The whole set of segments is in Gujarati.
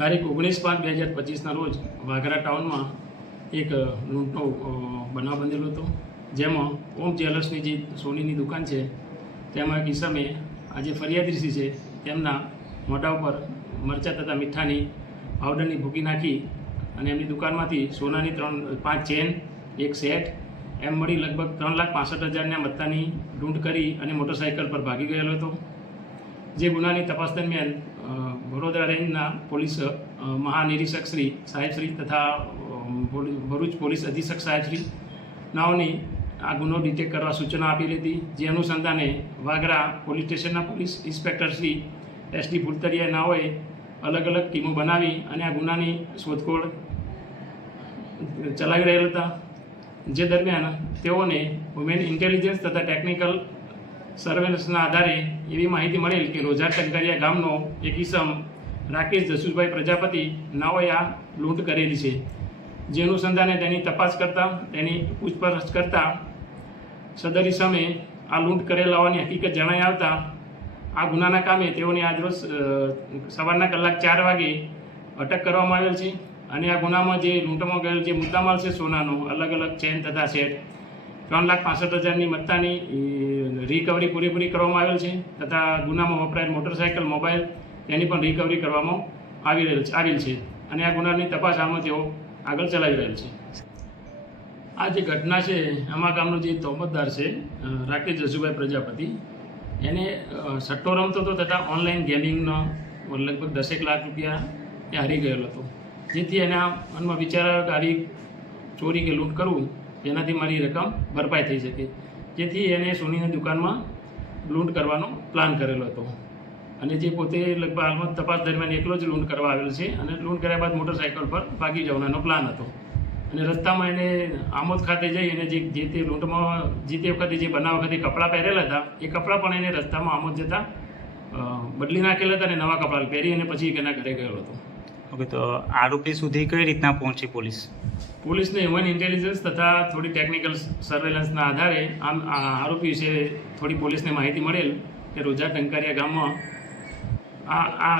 તારીખ ઓગણીસ પાંચ બે હજાર પચીસના રોજ વાઘરા ટાઉનમાં એક લૂંટો બનાવ બનેલો હતો. જેમાં ઓમ જ્વેલર્સની જે સોનીની દુકાન છે, તેમાં એક ઈસમે આજે ફરિયાદીસી છે, તેમના મોઢા ઉપર મરચાં તથા મીઠાની પાવડરની ભૂકી નાખી અને એમની દુકાનમાંથી સોનાની ત્રણ પાંચ ચેન, એક સેટ, એમ મળી લગભગ ત્રણ લાખ પાસઠ હજારના મત્તાની લૂંટ કરી અને મોટરસાઇકલ પર ભાગી ગયેલો હતો. જે ગુનાની તપાસ દરમિયાન વડોદરા રેન્જના પોલીસ મહાનિરીક્ષક શ્રી સાહેબશ્રી તથા ભરૂચ પોલીસ અધિક્ષક સાહેબશ્રી નાઓની આ ગુનો ડિટેક્ટ કરવા સૂચના આપેલી હતી જે અનુસંધાને વાગરા પોલીસ સ્ટેશનના police inspector Shri S D Phultariya નાઓએ અલગ અલગ ટીમો બનાવી અને આ ગુનાની શોધખોળ ચલાવી રહેલ હતા. જે દરમિયાન તેઓને વુમેન ઇન્ટેલિજન્સ તથા ટેકનિકલ સર્વેલન્સના આધારે એવી માહિતી મળેલ કે રોજા ટંકારિયા ગામનો એક ઈસમ રાકેશ જસુભાઈ પ્રજાપતિ નાઓએ લૂંટ કરેલી છે. જે અનુસંધાને તેની તપાસ કરતા, તેની પૂછપરછ કરતા સદર ઈસમે આ લૂંટ કરેલ હોવાની હકીકત જણાઈ આવતા આ ગુનાના કામે તેઓની આજરોજ સવારના કલાક ચાર વાગે અટક કરવામાં આવેલ છે અને આ ગુનામાં જે લૂંટમાં ગયેલ જે મુદ્દામાલ છે સોનાનો, અલગ અલગ ચેન તથા સેટ ત્રણ લાખ પાસઠ હજારની મત્તાની રિકવરી પૂરેપૂરી કરવામાં આવેલ છે તથા ગુનામાં વપરાયેલ મોટરસાયકલ મોબાઈલ તેની પણ રિકવરી કરવામાં આવી રહેલ છે, આવેલ છે અને આ ગુનાની તપાસ આમાં તેઓ આગળ ચલાવી રહેલ છે. આ જે ઘટના છે, આમાં ગામનો જે તોમતદાર છે રાકેશ જસુભાઈ પ્રજાપતિ, એને સટ્ટો રમતો હતો તથા ઓનલાઈન ગેમિંગનો લગભગ દસેક લાખ રૂપિયા એ હારી ગયેલો હતો. જેથી એના મનમાં વિચાર આવ્યો કે હારી ચોરી કે લૂંટ કરવું જેનાથી મારી રકમ ભરપાઈ થઈ શકે. જેથી એને સોનીની દુકાનમાં લૂંટ કરવાનો પ્લાન કરેલો હતો. અને જે પોતે લગભગ હાલમાં તપાસ દરમિયાન એકલો જ લૂંટ કરવા આવેલ છે અને લૂંટ કર્યા બાદ મોટરસાઇકલ પર ભાગી જવાનો પ્લાન હતો. અને રસ્તામાં એને આમોદ ખાતે જઈ અને જે જે તે લૂંટમાં જે તે વખતે જે બનાવ વખતે કપડાં પહેરેલા હતા, એ કપડાં પણ એને રસ્તામાં આમોદ જતાં બદલી નાખેલા હતા અને નવા કપડાં પહેરી અને પછી એના ઘરે ગયેલો હતો. ઓકે, તો આરોપી સુધી કઈ રીતના પહોંચી પોલીસ? પોલીસને હ્યુમન ઇન્ટેલિજન્સ તથા થોડી ટેકનિકલ સર્વેલન્સના આધારે આમ આરોપી વિશે થોડી પોલીસને માહિતી મળેલ કે રોજા ટંકારિયા ગામમાં આ આ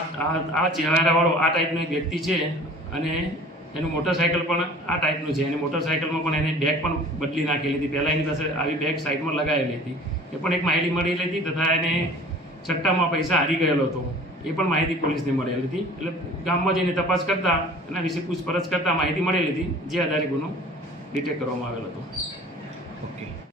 આ ચહેરાવાળો આ ટાઈપનો એક વ્યક્તિ છે અને એનું મોટરસાઇકલ પણ આ ટાઈપનું છે. અને મોટરસાઇકલમાં પણ એને બેગ પણ બદલી નાખેલી હતી. પહેલાં એની પાસે આવી બેગ સાઇડમાં લગાવેલી હતી. એ પણ એક માહિતી મળેલી હતી તથા એને ચટ્ટામાં પૈસા હારી ગયેલો હતો. એ પણ માહિતી પોલીસને મળેલી હતી. એટલે ગામમાં જઈને તપાસ કરતા એના વિશે પૂછપરછ કરતા માહિતી મળેલી હતી, જે આધારે ગુનો ડિટેક્ટ કરવામાં આવેલો હતો. ઓકે